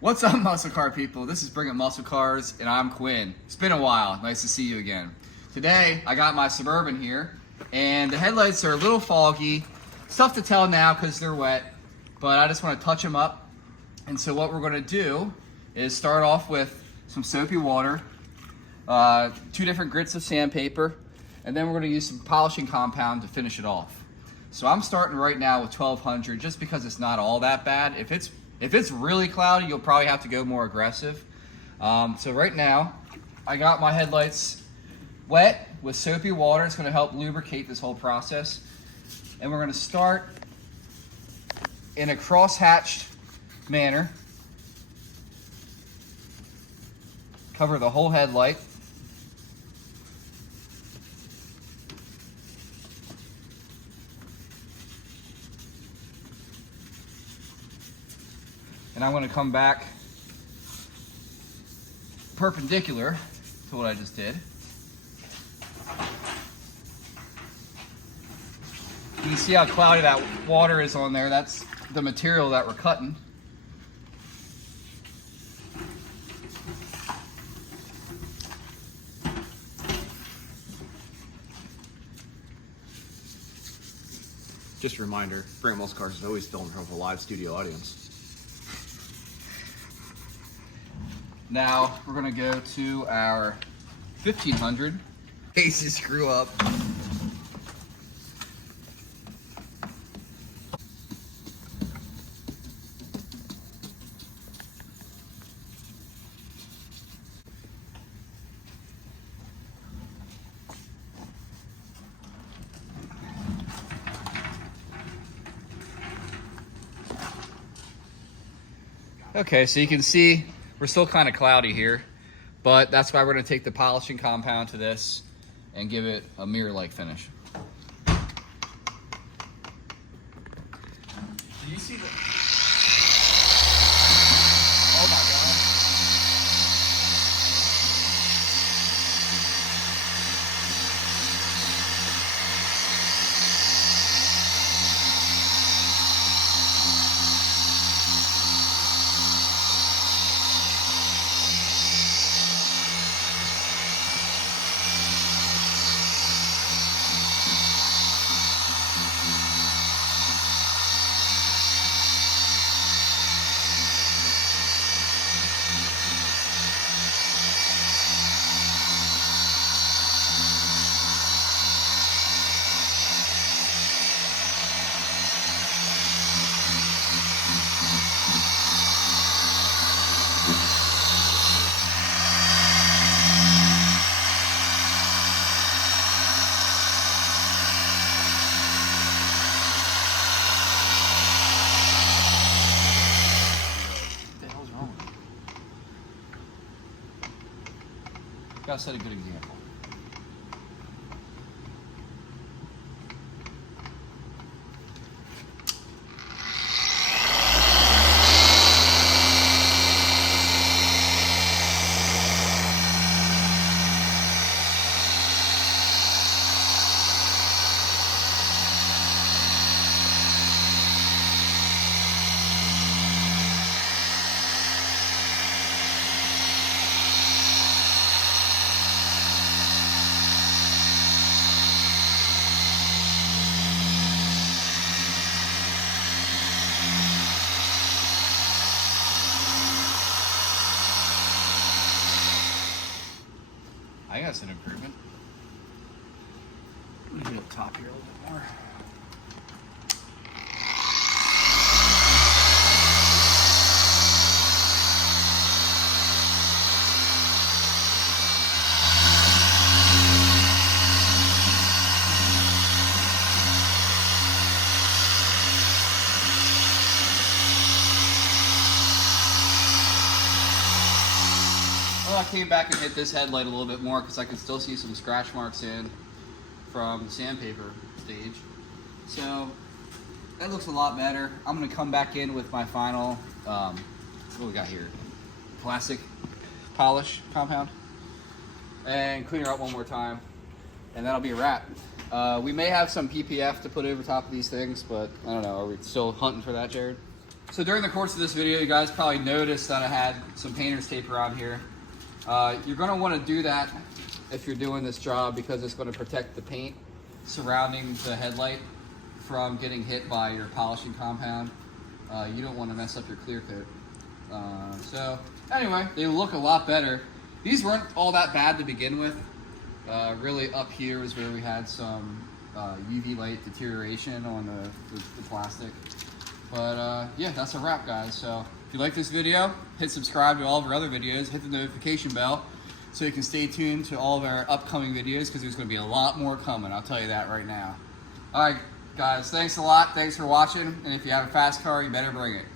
What's up, muscle car people? This is Bring Up Muscle Cars, and I'm Quinn. It's been a while. Nice to see you again. Today, I got my Suburban here, and the headlights are a little foggy. It's tough to tell now because they're wet, but I just want to touch them up. And so what we're going to do is start off with some soapy water, 2 different grits of sandpaper, and then we're going to use some polishing compound to finish it off. So I'm starting right now with 1200 just because it's not all that bad. If it's really cloudy, you'll probably have to go more aggressive. So right now, I got my headlights wet with soapy water. It's gonna help lubricate this whole process. And we're gonna start in a cross-hatched manner. Cover the whole headlight. And I'm going to come back perpendicular to what I just did. You can see how cloudy that water is on there. That's the material that we're cutting. Just a reminder, Bring Up Muscle Cars is always filmed in front of a live studio audience. Now we're gonna go to our 1500. In case you screw up. Okay, so you can see we're still kind of cloudy here, but that's why we're going to take the polishing compound to this and give it a mirror-like finish. Do you see the... Oh my God. Gotta set a good example. I think that's an improvement. Let me get up top here a little bit more. I came back and hit this headlight a little bit more because I can still see some scratch marks in from the sandpaper stage. So that looks a lot better. I'm going to come back in with my final, what do we got here? Plastic polish compound. And clean her up one more time. And that'll be a wrap. We may have some PPF to put over top of these things, but I don't know. Are we still hunting for that, Jared? So during the course of this video, you guys probably noticed that I had some painter's tape around here. You're going to want to do that if you're doing this job because it's going to protect the paint surrounding the headlight from getting hit by your polishing compound. You don't want to mess up your clear coat. So anyway, they look a lot better. These weren't all that bad to begin with. Really up here is where we had some UV light deterioration on the plastic. But yeah, that's a wrap, guys. So if you like this video, hit subscribe to all of our other videos, hit the notification bell so you can stay tuned to all of our upcoming videos because there's going to be a lot more coming. I'll tell you that right now. All right, guys, thanks a lot. Thanks for watching. And if you have a fast car, you better bring it.